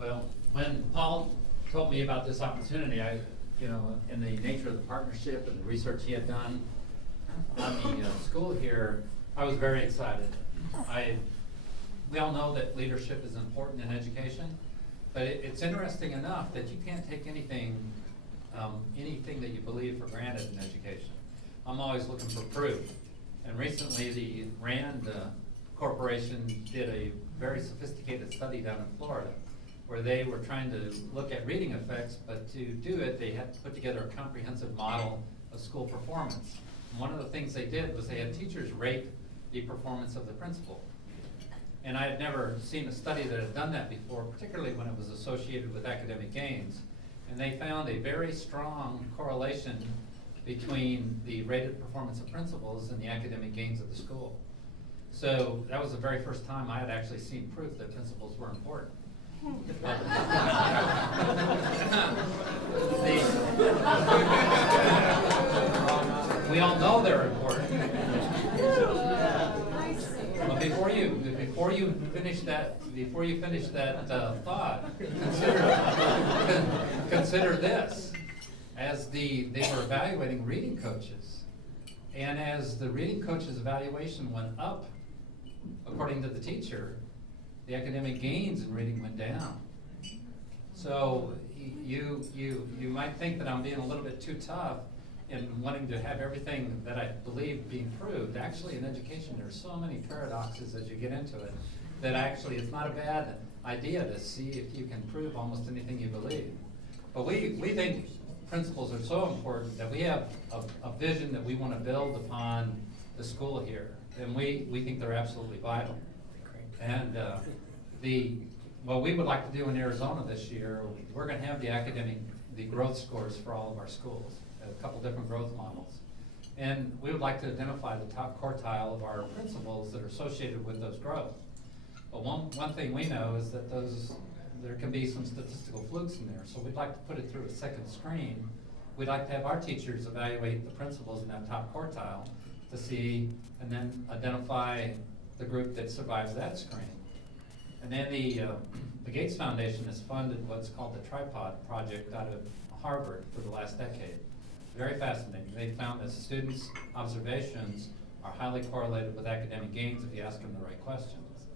Well, when Paul told me about this opportunity, in the nature of the partnership and the research he had done on the school here, I was very excited. We all know that leadership is important in education, but it's interesting enough that you can't take anything that you believe for granted in education. I'm always looking for proof. And recently the RAND Corporation did a very sophisticated study down in Florida where they were trying to look at reading effects, but to do it they had to put together a comprehensive model of school performance. And one of the things they did was they had teachers rate the performance of the principal. And I had never seen a study that had done that before, particularly when it was associated with academic gains. And they found a very strong correlation between the rated performance of principals and the academic gains of the school. So that was the very first time I had actually seen proof that principals were important. We all know they're important. But before you finish that thought, consider this: as they were evaluating reading coaches, and as the reading coaches' evaluation went up, according to the teacher, the academic gains in reading went down. So you might think that I'm being a little bit too tough in wanting to have everything that I believe being proved. Actually, in education, there's so many paradoxes as you get into it that actually it's not a bad idea to see if you can prove almost anything you believe. But we think principles are so important that we have a vision that we want to build upon the school here, and we think they're absolutely vital. And what we would like to do in Arizona this year, we're going to have the growth scores for all of our schools, a couple different growth models. And we would like to identify the top quartile of our principals that are associated with those growth. But one thing we know is that there can be some statistical flukes in there, so we'd like to put it through a second screen. We'd like to have our teachers evaluate the principals in that top quartile to see, and then identify the group that survives that screen. And then the Gates Foundation has funded what's called the Tripod Project out of Harvard for the last decade. Very fascinating. They found that students' observations are highly correlated with academic gains if you ask them the right questions.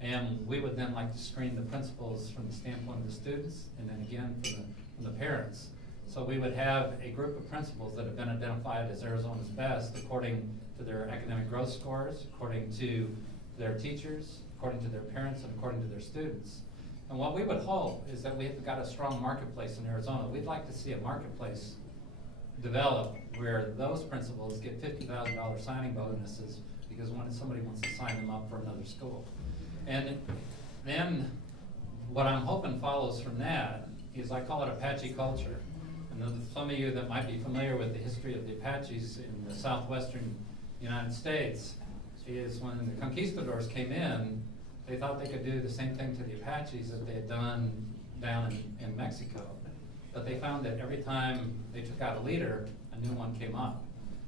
And we would then like to screen the principals from the standpoint of the students, and then again from the parents. So we would have a group of principals that have been identified as Arizona's best according to their academic growth scores, according to their teachers, according to their parents, and according to their students. And what we would hope is that we've got a strong marketplace in Arizona. We'd like to see a marketplace develop where those principals get $50,000 signing bonuses because when somebody wants to sign them up for another school. And then what I'm hoping follows from that is, I call it Apache culture. And some of you that might be familiar with the history of the Apaches in the southwestern United States is when the conquistadors came in, they thought they could do the same thing to the Apaches that they had done down in Mexico. But they found that every time they took out a leader, a new one came up.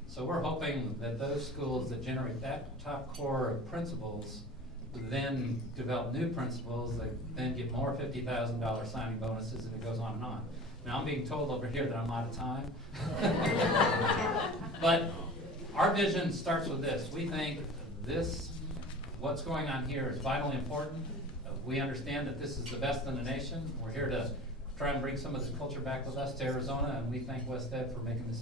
So we're hoping that those schools that generate that top core of principals then develop new principals that then get more $50,000 signing bonuses, and it goes on and on. Now I'm being told over here that I'm out of time. But our vision starts with this. We think what's going on here is vitally important. We understand that this is the best in the nation. We're here to try and bring some of this culture back with us to Arizona, and we thank West Ed for making this